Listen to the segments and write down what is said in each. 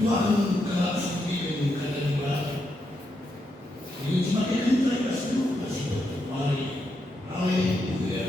Tuhan ka suci dan kadang ini cuma kita kasih dulu kasih mari haleluya.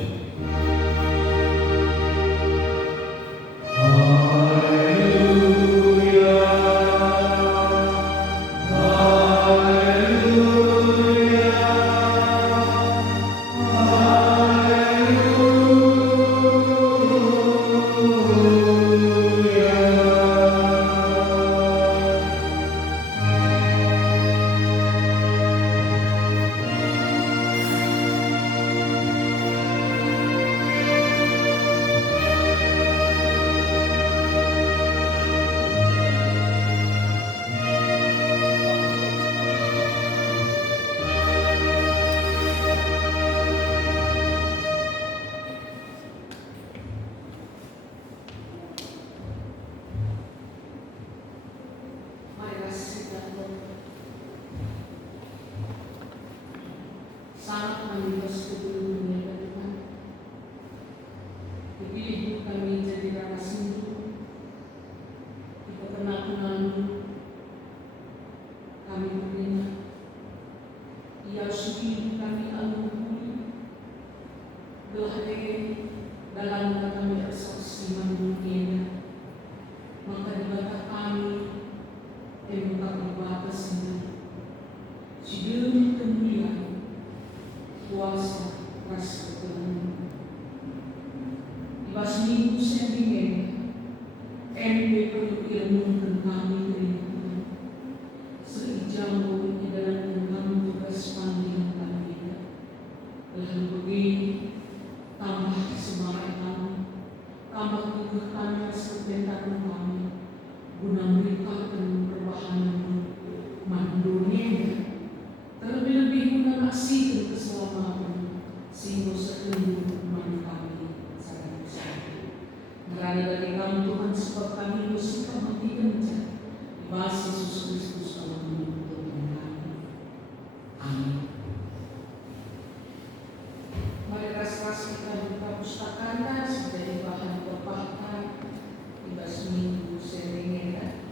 Sangat menimpas kebenaran Tuhan. Dipilih kami jadi rana sindu. Kita pernah kenal kami bernina. Ia suki kami anugerah. Gelade dalam kami bersaksi mandungnya. Maka dibatas kami buka dibatas sendiri. Sidul kemuliaan. Kuasa rasa Tuhan. Ibas minggu sendirian, MB perlu ilmu tentang kami dari Tuhan. Seijam di dalam tentang tugas panggilan kami. Dalam begini, tambah semangat kami, tambah tubuh kami sebentar kami, guna mereka dan perubahan mandunya. Terlebih-lebih guna kasih dan keselamatan sehingga sepenuh iman kami sangat besar. Merana dari kami Tuhan sebab kami suka mati kencang di bawah Yesus Kristus Allah menuntut kami. Amin. Mari keras kita buka pustakanya sebagai bahan perpahatan ibas minggu seringnya.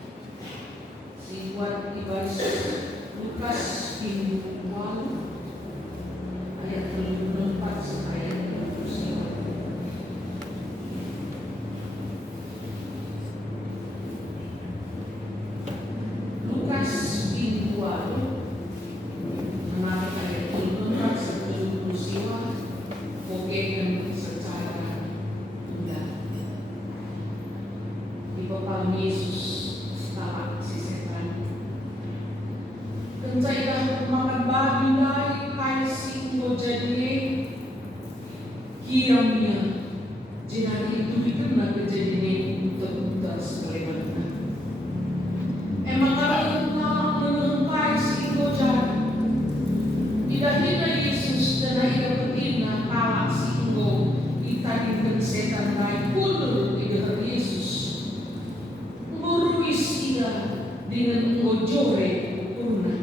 Si buat ibas Lukas minggu awal ayat 34 sampai ayat 39. Lukas minggu awal ayat 34 sampai 39 bukan secara mudah. Di bawah Yesus setelah si setan. Kencailah makan babi lain kaisi jadi kiamnya jenari itu dikenal kejadian untuk sebagaimana. Emang kalau itu mengenai si jadi idahina Yesus dan akhirnya betina kalak si inggo itadikan setan lain kundur idah Yesus nguruis ia dengan ngojore purna.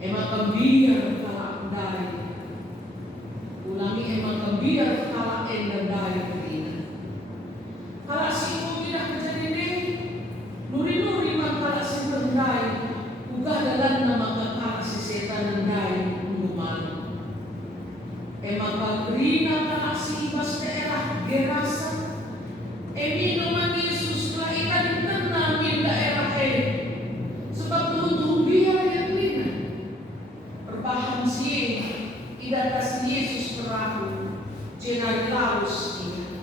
Emang kebiar kalak dari ulangi emang kebiar kalak dari betina. Kalak si inggo tidak kejadian nuri-nuri mah kalak si berdai ugah dalam nama kalak si setan berdai rumah. Emang keberina kalak si ibas daerah Gerasa minuman Yesus telah ikan tenang di daerah sebab untuk biar yang bina perbahan si idatas Yesus perahu jenari laus dia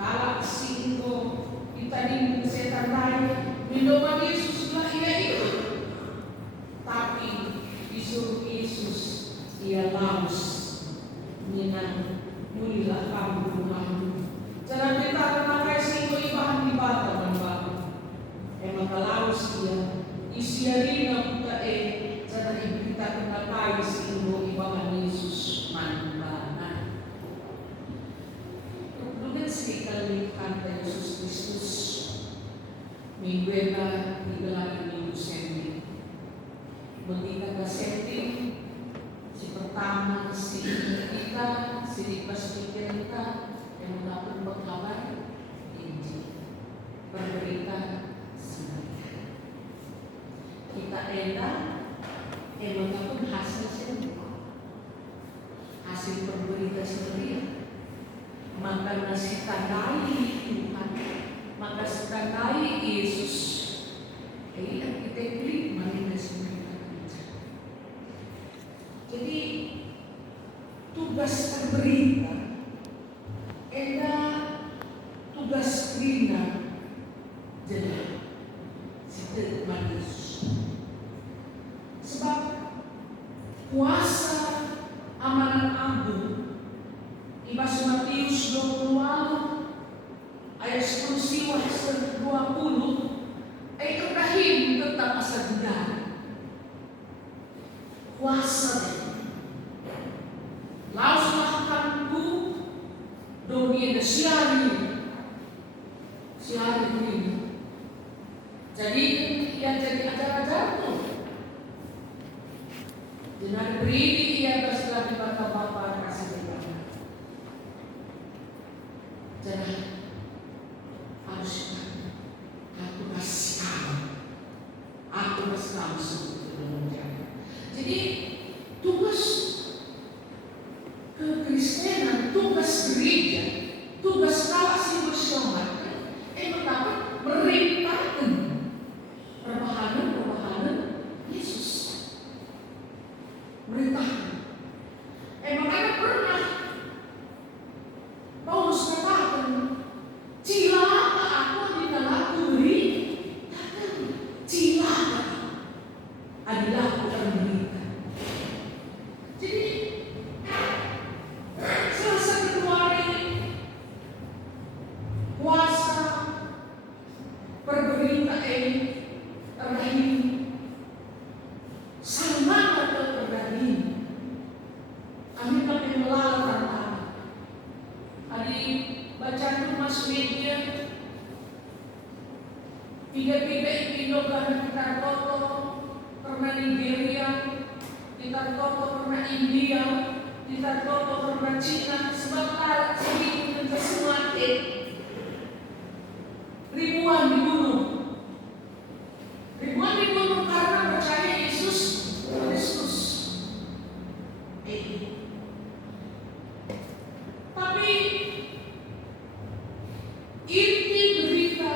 kalak si itu ditanding setan lain minuman Yesus telah ia itu tapi disuruh Yesus ia laus minang mulilah kamu rumahmu. Jangan kita memakai singgo ibahan di bata dan bata. Emang kalau dia isiarina kita jangan ibu kita memakai singgo ibahan Yesus mandana. Kemudian sekali kata Yesus Kristus mingguena digelar minggu sendiri. Begitu setting si pertama si kita si dikasih kita yang mendapat berkabar Injil berberita sebagai enda, mengapa hasil berita seperti maka nasi tandai Tuhan, maka tandai Yesus. Kita klik mari nasi mereka. Jadi tugas berita, enda tugas Rina jadi setiap Yesus. Sebab kuasa amanat agung di Matius 20 ayat 10-20 ayat terakhir tentang masa depan. Kuasa lauslah kanku dunia siari ini. Jadi yang jadi ajar-ajar tuh dengan beri ia berselah di Bapa kasih Tuhan. Jadi harus aku kasih kamu sebetulnya. Jadi tugas kekristenan, tugas gereja, tugas kasih bersama mendapat merintahkan perbahanan Yesus. Merintahkan. Makanya pernah Paulus katakan, cilaka aku di dalam beri, cilaka adalah aku berita. Jadi salah satu hari kuasa berberita ini terakhir sama atau terakhir kami pakai melawan hari baca mas media tiga-tiga Indo karena kita foto karena Nigeria, kita foto karena India, kita foto karena Cina, sebab sedikit dan semakin ribuan dibunuh karena percaya Yesus Kristus. Tapi inti berita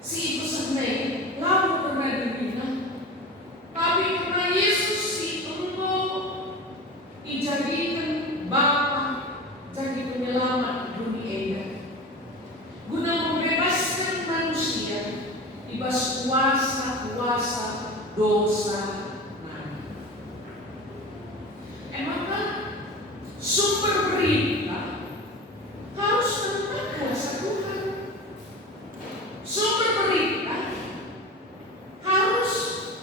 si itu sebenarnya lalu pernah dibina, tapi karena Yesus itu dijadikan Bapa jadi penyelamat dunia ini, guna membebaskan manusia dibas kuasa dosa. Maka sumber berita harus tentang kuasa Tuhan. Sumber berita harus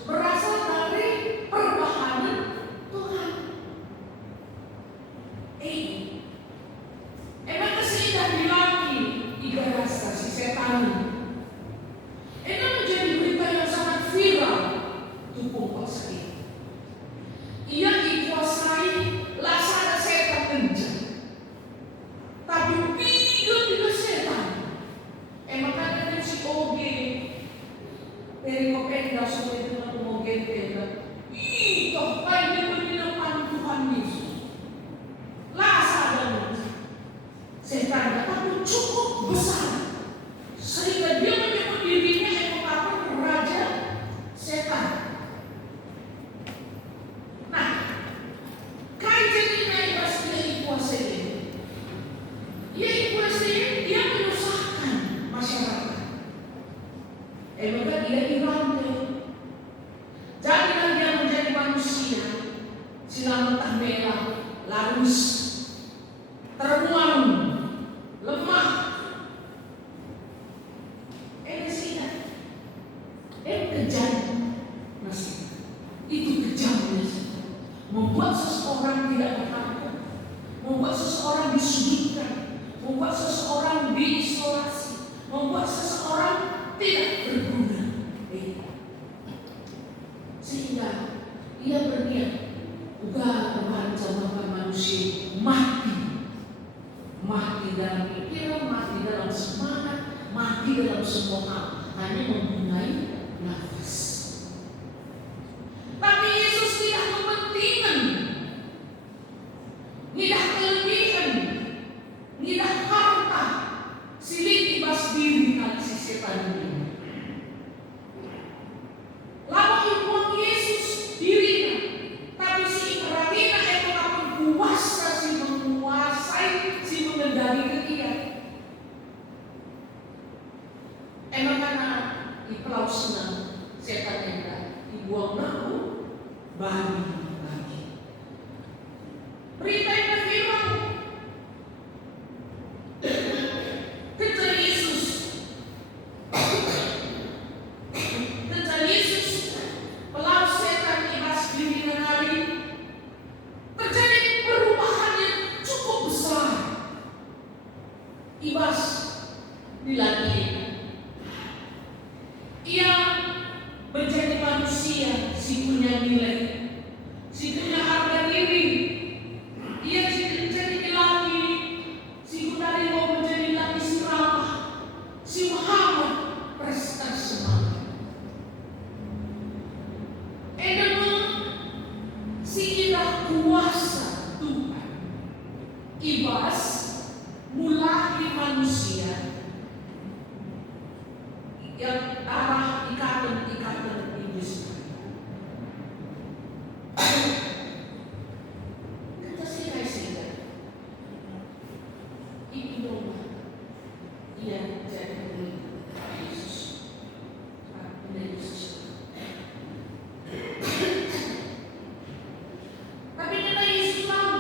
berasal dari perbahanan Tuhan. Maka sehingga dilaki tiga rasa si setan. Menjadi berita yang sangat viral tubuh kuasa ini. Ia dikuasai laksana setan kencang. Tapi tiga setan. Makanya dengan si Oge dari Kopenda sampai dengan Oge Penda. Itu kayak menyerupai Tuhan Yesus. Laksana setan tapi cukup besar sehingga dia menyebut dirinya raja setan. Nah, kajian ini pasti dikuasai. Dia menyusahkan masyarakat. Maka dia dirantai. Jadilah dia menjadi manusia silang mentah merah, larus, terbuang, lemah. Kejam masih itu kejamnya membuat seseorang tidak bertakwa, membuat seseorang disudutkan, membuat seseorang diisolasi, membuat seseorang tidak berguna. Sehingga ia berniat mengancam manusia mati dalam pikiran, mati dalam semangat, mati dalam semua hal, hanya mempunyai nafas. Diplausna setan yang dibuang naku babi lagi. Berita yang firman kecuali Yesus melawan setan ibas di dini hari, terjadi perubahan yang cukup besar. Ibas dilatih. Ia menjadi manusia si punya nilai, si punya harga diri. Ia jadi laki, si dari mau menjadi laki si ramah, si Muhammad prestasi semangat. Edemu si indah kuasa Tuhan. Ibas mulai manusia yang arah ikatan iblis. Kita sih itu dong. Ia jadi Yesus. Tapi kata Yesus tahu.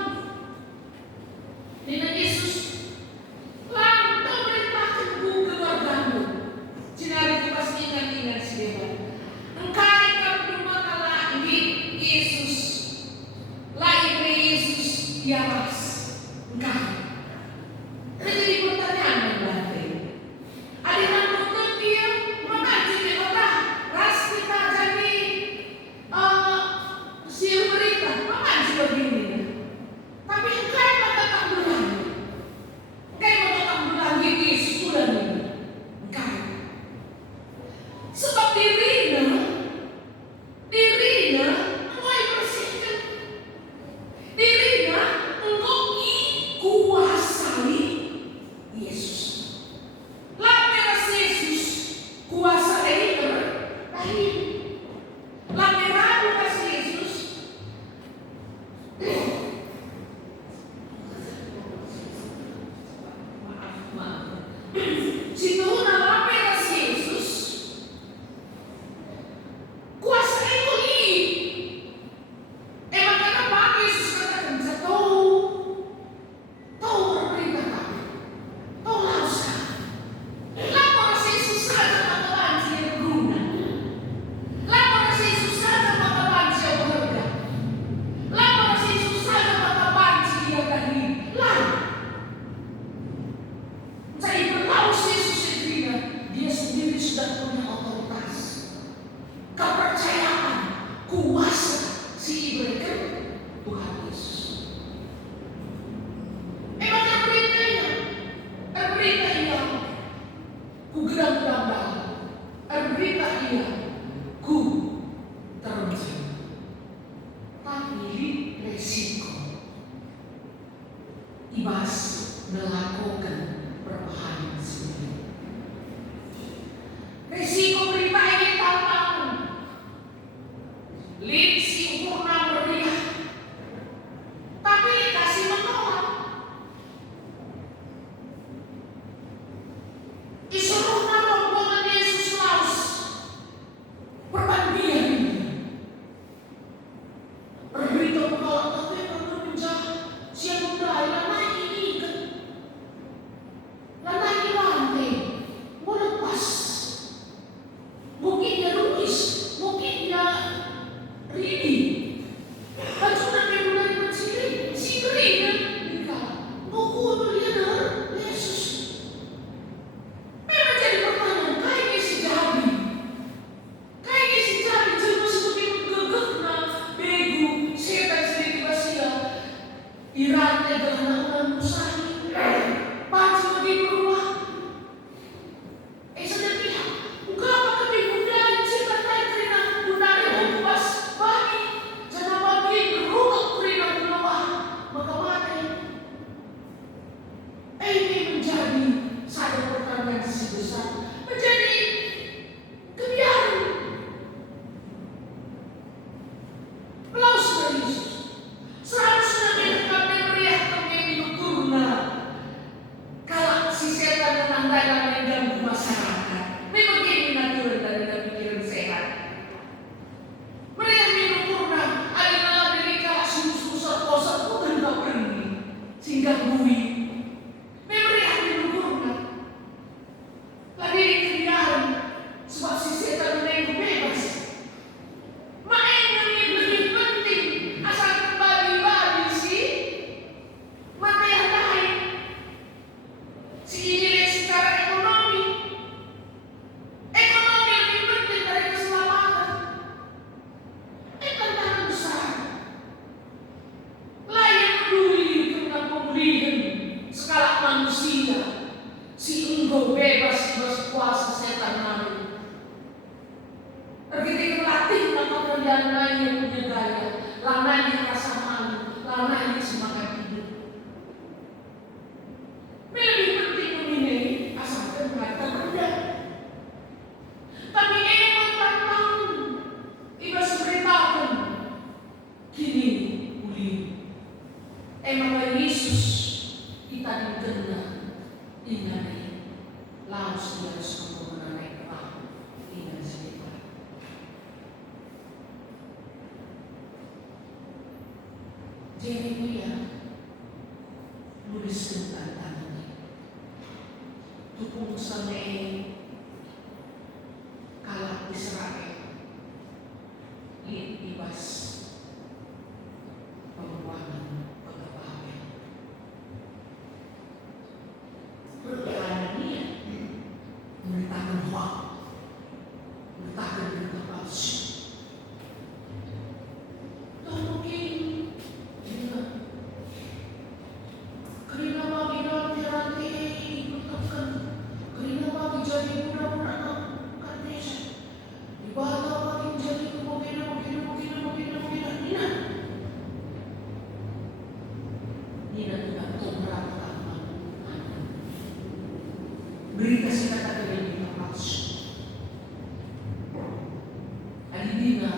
Dengan Yesus lalu perintahkan keluargamu. Sinari ko pas ingat-ingat si Dewa. Engkau ikaw dumakala ingin Yesus. Lain na Yesus yaras. Engkau. Jadi pertanyaan yang berarti. Adihan untuk dia mengaji di kota. Ras kita jadi siang berita. Mengaji begini. Tapi engkau mengatakan bulan. Engkau mengatakan bulan Yesus sudah ini. Engkau. Sebab dirinya mulai bersihkan. Dirinya engkau kuasai Yesus. Lameras Yesus kuasa dirinya. Lameras Yesus maaf. Situ lameras Yesus kuasa itu ini. Emang kenapa Yesus katakan bisa tahu berberita kami, tahu lauskan. Lapor Yesus saja maka banci yang berguna. Lapor Yesus saja maka banci yang berharga. Lapor Yesus saja maka banci yang tadi. Lalu saya berlaus Yesus sendiri. Dia sendiri sudah punya otoritas, kepercayaan, kuasa si diberikan Tuhan Yesus. Emang berita ia ku gedang-gedang, berita ia ku teruncing. Tapi resiko ibas melakukan berbahaya sendiri. Resiko berita ini tantang lid si purna berdiah, tapi dikasih menolak. Disuruh rombongan Yesus laus Lanai yang punya gaya, lanai yang rasa malu, lanai yang semangat hidup. Lebih penting ini asalkan mereka rendah. Tapi emang tantang iba seberitakan kini uli. Emang Yesus kita dikenal ingat langsung dari sekolah menaik perahu ingat sebentar. Jeremia nulis tentang tangannya. Tukung sampai kalah Israel ibas penguangan pegawai. Perkara dia memberitakan hoax, memberitakan berita palsu. Tak mungkin juga. Kerana bagi dalam tiranti berkatakan, kerana bagi jadi budak-budak kadesa, ibadah bagi jadi begini. Nina tidak tahu berapa berita sih kata berita palsu. Adina,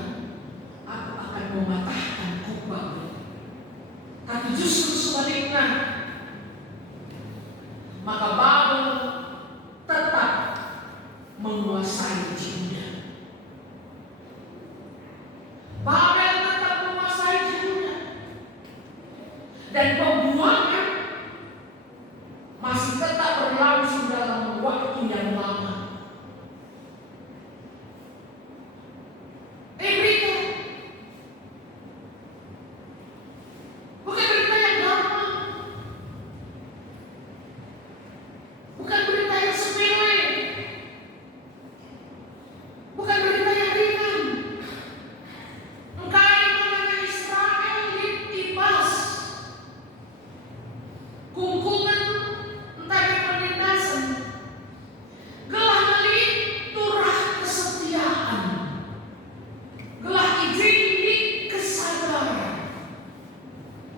aku akan mematahkan kubang. Tapi justru sebaliknya, maka Babel tetap menguasai Yehuda. Babel tetap menguasai Yehuda. Dan pembuangan masih tetap berlangsung dalam waktu yang lama. Berita bukan berita yang gampang, bukan berita yang sepele, bukan berita yang ringan. Engkau mengenai Israel ditibas, kungkungan entah di penindasan, gelah melit turah kesetiaan, gelah izin di kesadaran,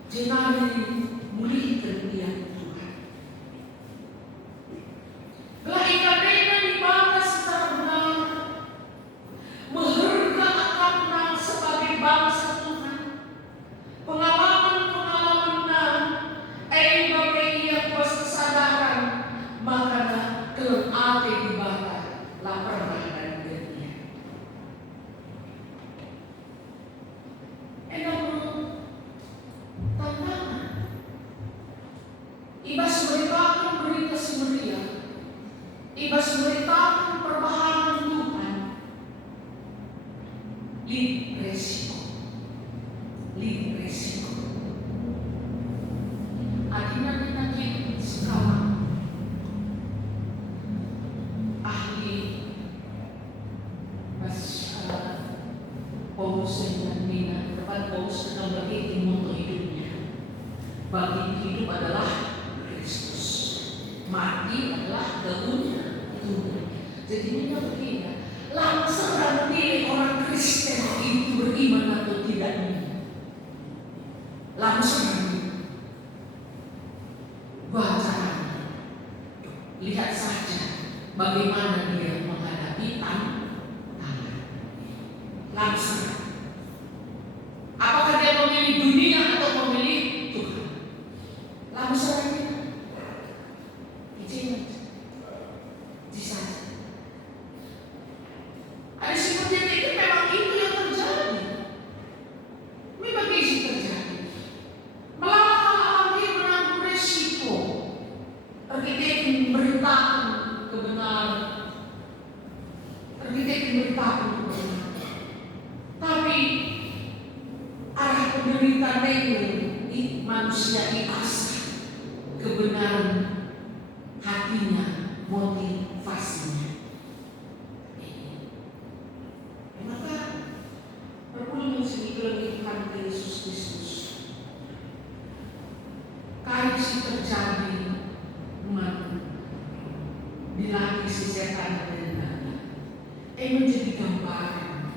jenari mulihkan dia Tuhan. Gelah ikatnya dibatas secara benar, mengharga akannya sebagai bangsa Tuhan, pengalaman-pengalaman bagi ia puas kesadaran, maka kelem ate dibakar lapar dan dia. Enak tantangan. Ibas memberitakan berita semeria, ibas memberitakan perbahanan Tuhan. Lid resiko. Artinya kita sekarang ahli Paulus dengan Nina, depan Paulus sedang bagi moto hidupnya. Bagi hidup adalah Kristus, mati adalah gaulnya Tuhan. Jadi Nina begini, langsung pilih orang Kristen itu beriman atau tidak. Langsung baca, lihat saja bagaimana dia menghadapi tantangan. Langsung, apakah dia memilih dunia atau memilih Tuhan? Langsung aja, izin saja. Ada seperti itu, memang itu yang terjadi. Memang itu terjadi. Melawan dia menanggung resiko. Arkitek memberitakan kebenaran. Tapi arah penderitaan itu manusia diasah kebenaran hatinya, motivasinya. Maka perlu menjadi Yesus Kristus. Kasih terjadi dilatih si setan dan menjadi gambaran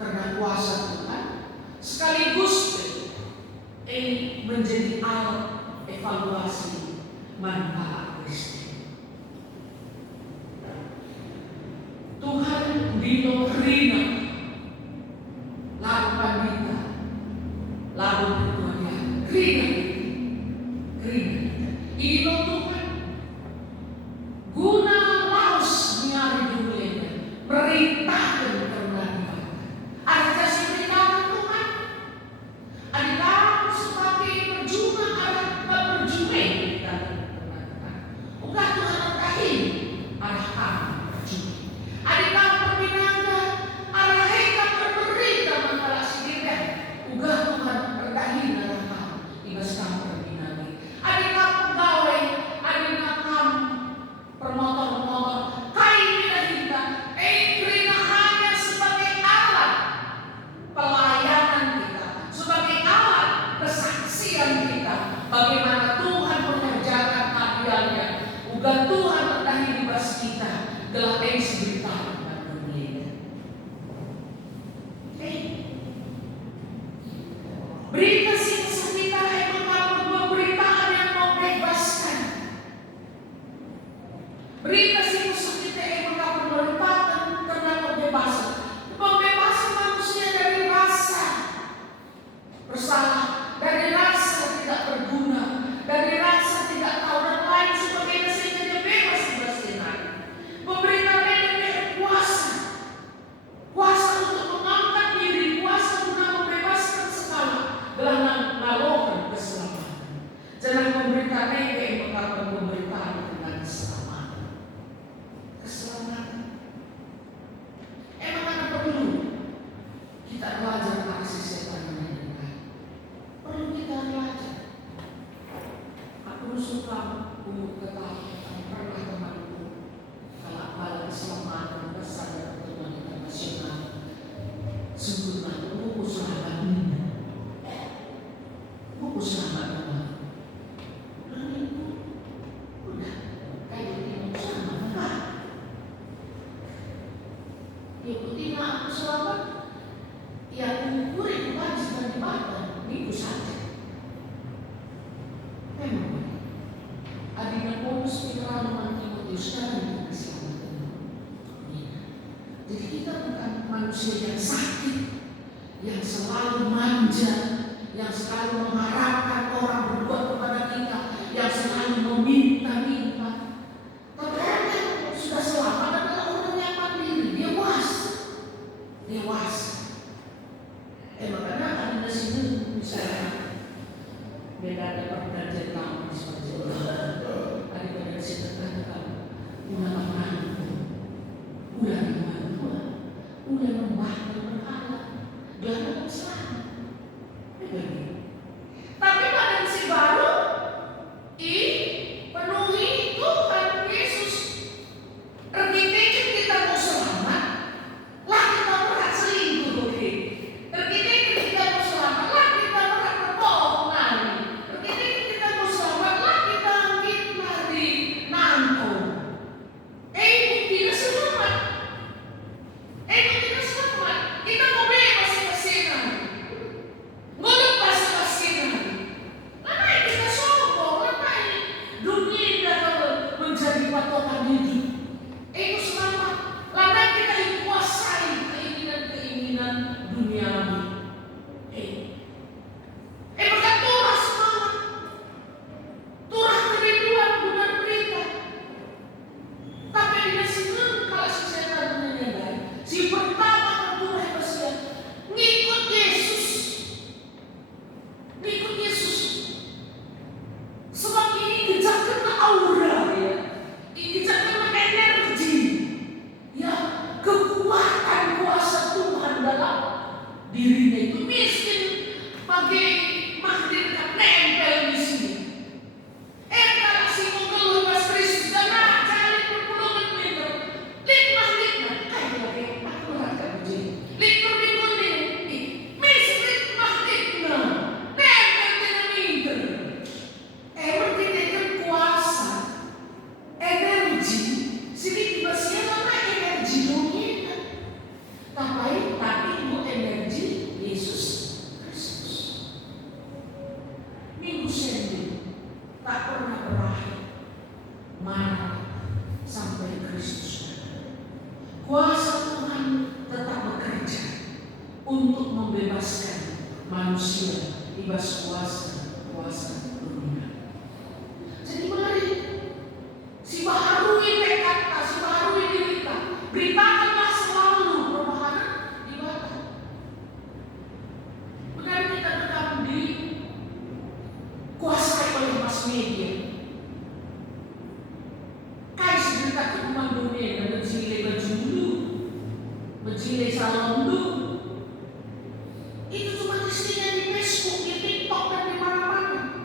karena kuasa Tuhan, sekaligus menjadi alat evaluasi manfaat Kristus. Tuhan dino rina lagu pandita, lagu ketuanya rina ino Tuhan guna laus nyari dunia merintahkan karena ada kasih perintahkan Tuhan. Adakah sebagai perjuangan arah berjuang kita berkata, udah Tuhan berkahi arah kami berjuang. Adakah perbinaan arah heka berberita mengalah sendirian, udah Tuhan berkahi arah kami ibas kami perbinaan. Adakah pegawai, adakah kami permotor-motor, kain kita, kerina hanya sebagai alat pelayanan kita, sebagai alat kesaksian kita, bagaimana Tuhan mengerjakan hadiahnya, uga Tuhan berkahi di bas kita, gelah berita dan dunia. Berita sing kita emang pemberitaan yang mau bebaskan. Berita sing kita emang pemberitaan karena pembebasan. Pembebasan manusia dari rasa bersalah, dari rasa tidak berguna, dari rasa tidak tahu dan lain sebagainya sehingga dia bebas dibebaskan. Pemberitaan ini kuasa untuk mengangkat diri, kuasa untuk membebaskan segala gelangan nalokan keselamatan. Jangan pemberitaan ini mengatakan pemberitaan dengan keselamatan. Keselamatan. Emang ada perlu kita belajar aksi setan ini? Perlu kita belajar. Aku suka untuk ketahuan pernah temanku kalau pada keselamatan besar dan pertemuan internasional sempurna buku sahabat ini, buku sahabat teman. Udah kayak ini sama enggak? Ikuti aku selamat. Yang ukur itu wajib dan dibatalkan minggu saja. Memang adanya bonus pengalaman Timotius sekarang dengan keselamatan. Jadi kita bukan manusia yang sakit, yang selalu manja, yang selalu mengharapkan orang berbuat kepada kita, yang selalu meminta-minta. Tapi orang yang sudah selamat adalah orang yang mandiri, dewasa. Makanya ada sini misalnya beda ada perjanjian lama seperti itu. Ada perjanjian katakan udah membahas berhala, jangan selamat. Tapi pada si baru penuhi Tuhan Yesus. Terkikir kita mau selamat, lah kita berat selingkuh terkikir kita mau selamat, lah kita berat berbohong lagi. Terkikir kita mau selamat, lah kita fitnah di nangko. Buktinya selamat. Buktinya selamat. Kita mau bebas kasihan. Ngelepas kasihan. Lanai kita sombong, lanai dunia dapat menjadi patokan hidup. Itu selamat. Lanai kita dikuasai keinginan duniawi. Maka turah semangat, turah kerinduan benar berita. Tapi di sini kalau si setan menilai, si pertama turah pasien ngikut Yesus. Sebab ini kejakan aura ya, ini kejakan energi, ya kekuatan kuasa Tuhan dalam dirinya itu miskin pakai magnet nempel di sini. Kalau si mengeluh pas Kristus karena cari berpuluh meter, magnet kayak aku rasa begini. Likur minggu ini, miskin magnet nempel dengan meter. Berarti kuasa, energi, sedikit bersih karena energi dominan. Tapi ibu membebaskan manusia bebas kuasa dunia. Jadi mari sibaharui tekadnya, sibaharui diri kita. Beritakanlah selalu perubahan ibadah. Bukan kita tetap dikuasai oleh mass media. Kais berita keumuman dunia dan menjilai baju dulu, menjilai salon dulu. Itu cuma istrinya di Facebook, di TikTok, dan di mana-mana.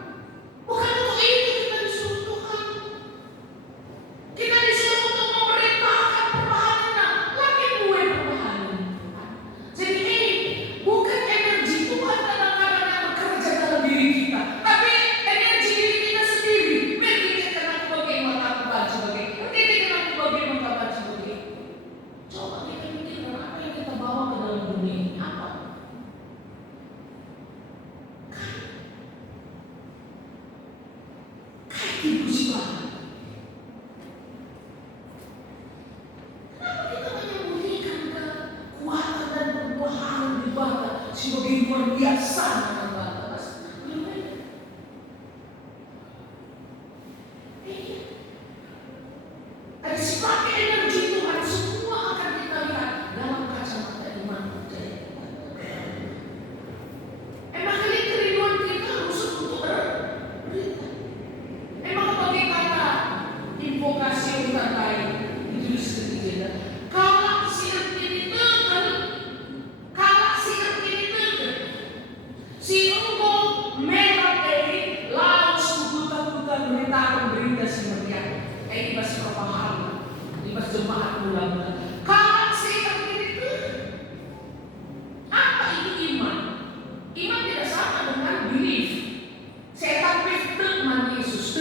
Bukan untuk itu kita disuruh Tuhan. Kita disuruh untuk memerintahkan perbahanan. Lagi gue perbahanan. Jadi ini bukan energi Tuhan kadang-kadang yang bekerja dalam diri kita, tapi energi diri kita sendiri. Memikirkan aku bagaimana aku baca bagaimana. Memikirkan aku bagaimana baca bagaimana. Coba kita mikirkan apa yang kita bawa ke dalam dunia ini. Apa? Ibu siapa? Kenapa kita menyembunyikan kekuatan dan perbuahan ibadah sebagai luar biasa dalam batas? Ada sebagai energi Tuhan, semua akan kita lihat dalam kacamata iman. Emang ini kerinduan kita harus untuk berita. Emang bagi kata invokasi yang terbaik ditulis ketiga. Kalau si ini tekan, kalau si ini tekan, si engkau merah dari lalu sebuta-buta berita si meriah. Ini masih perpahaman, ini masih jemaat mula-mula. Kalau si ini tekan, apa itu iman? Iman tidak sama dengan belief. Setan teman Yesus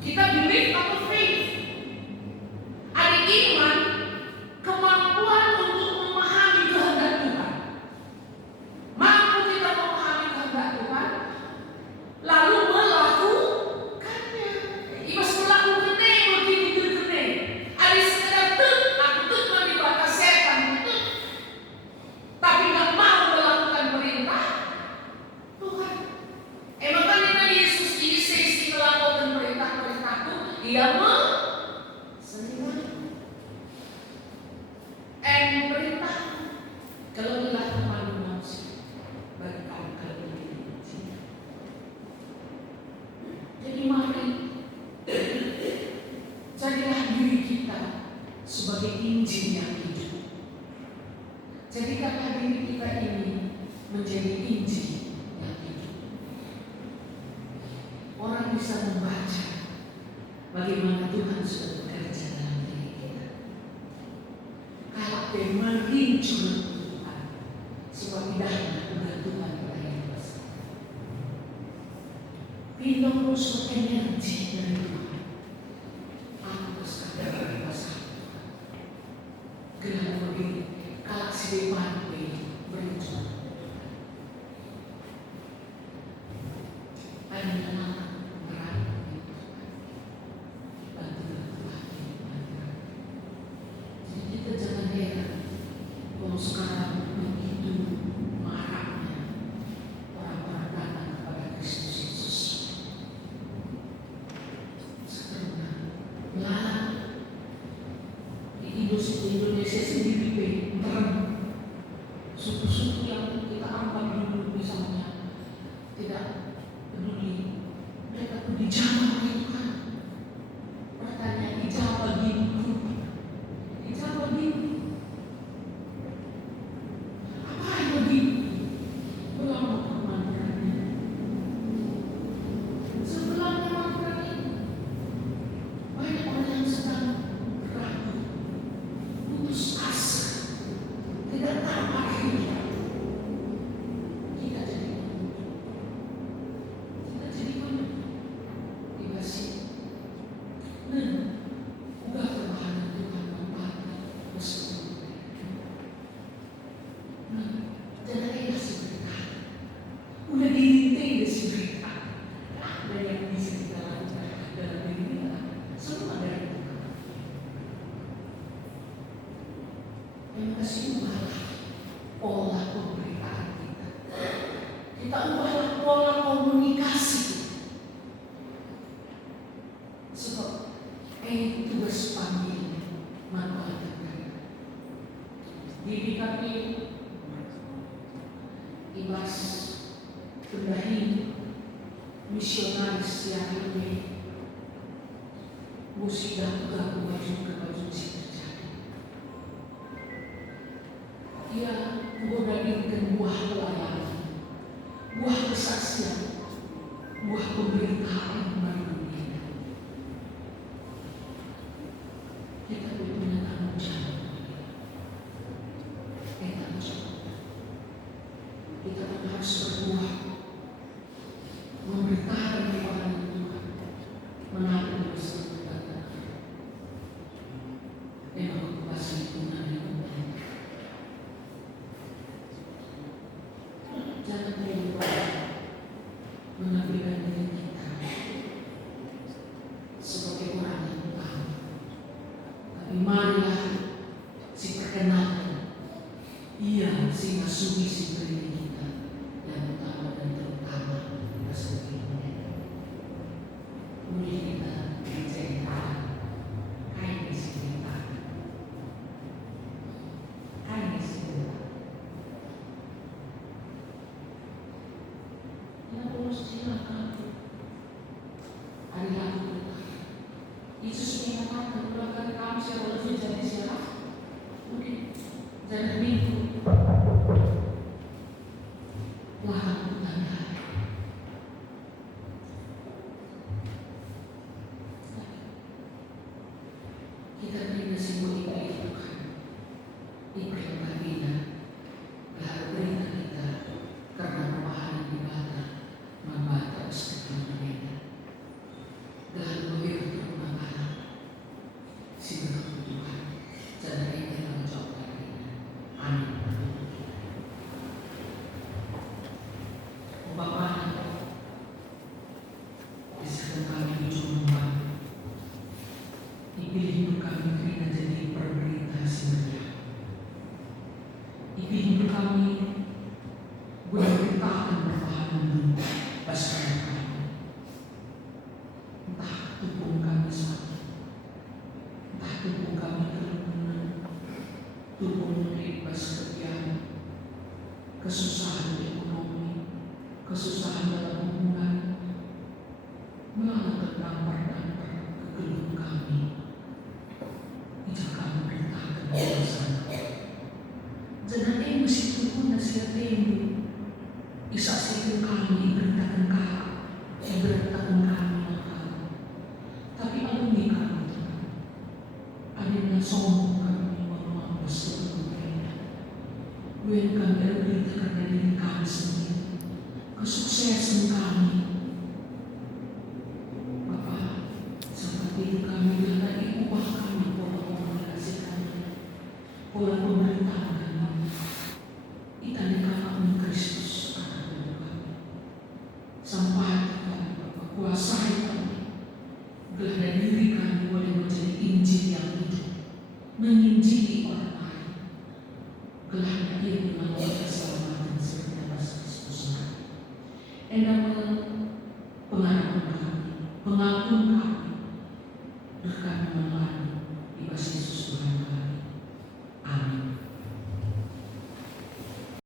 kita believe atau faith. Ada iman, kemampuan untuk memahami kehendak Tuhan. Mampu kita memahami kehendak Tuhan, lalu melakukannya. Imas melakukannya begini. Ada sekedar aku di batas setan tapi nggak mau melakukan perintah Tuhan. Emang kan Yesus isi melakukan perintah-perintahku, dia perintah kalau dilakukan manusia bagi kaum ini. Jadi mari jadilah diri kita sebagai Injil yang hidup. Jadikanlah diri kita ini menjadi Injil yang hidup. Orang bisa membaca bagaimana Tuhan sudah bekerja dalam diri kita. Kalau memang rindu Tuhan, sebab tidaklah bukan Tuhan yang besar. Pindah musuh energi dari Tuhan. Aku sekadar besar. Gerak begini, kalau si depan berjuang. Adalah kita jangan heran kalau sekarang begitu maraknya orang-orang datang kepada Kristus Yesus. Sekarang melarang di Indonesia sendiri suku-suku yang kita anggap dulu misalnya tidak peduli, mereka pun dijamah oleh Tuhan. Pertanyaan dijawab gini. Apa yang begini? Belum manfaatnya. Sebelumnya manfaatnya banyak orang yang sedang ragu, putus asa, tidak tahu akhirnya. Kita jadi mana? Dikasih. Udah perbahanan Tuhan manfaatnya meskipun. Jangan kasih berita. Udah dirintai desi berita. Ada yang bisa kita lakukan dalam diri kita. Semua dari Tuhan. Yang kasih malah tugas panggil manfaatkan. Diri kami ibas pendahi misionaris yang ini musibah juga baju ke baju terjadi. Ia mengorbankan buah pelayanan, buah kesaksian, buah pemberitaan kepada dunia. Kita punya tanggung jawab. Kita harus berbuah, memberitakan kepada Tuhan, menarik dosa kita. Memang kuasa Tuhan yang penting. Jangan lupa menampilkan diri kita sebagai orang yang utama. Tapi marilah si perkenalan, ia si masuki si beri kita yang utama dan terutama sebagai dunia. Muli kita menceritakan kain kita. Silakan. Hari lalu Yesus menyatakan bahwa kamu siapa jadi siapa? Oke, jangan minggu. Wah, tanda. Kita beri simbol itu Tuhan. Diperlukan kita. Lalu berita kita karena perubahan ibadah. Membatas keturunan dan memberi perkembangan si berkat Tuhan dan ini tanggung jawab kita. Amin. Bapak, disediakan kami cuma dipilih hidup kami karena jadi perberita sebenarnya. Dipilih hidup kami berberitakan perbahanan dulu. Pasal kami, entah tubuh kami sakit, entah tubuh kami kerumunan, tubuh mengimbas kegiatan, kesusahan ekonomi, kesusahan dalam hubungan, malah terdampar-dampar kegeluh kami. Ijak kami beritakan kebiasaan. Jangan mesti tubuh nasihat ini. Disaksikan kami, beritakan kami, beritakan kami. Tapi alumni kami Tuhan, adanya sombong kami, walaupun sebetulnya. Gue kami beritakan dari diri kami sendiri, kesuksesan kami. Bapak, seperti itu kami dan tadi ubah kami pola komunikasi kami, pola pemerintahan kami. Italikan Kristus. Sampai Bapak kuasai kami, gelar diri kami boleh menjadi Injil yang hidup, menginjili orang lain. Gelar ia dengan keselamatan seperti Kristus. Endang pengaruh kami, pengakuan kami, berkat melalui di Yesus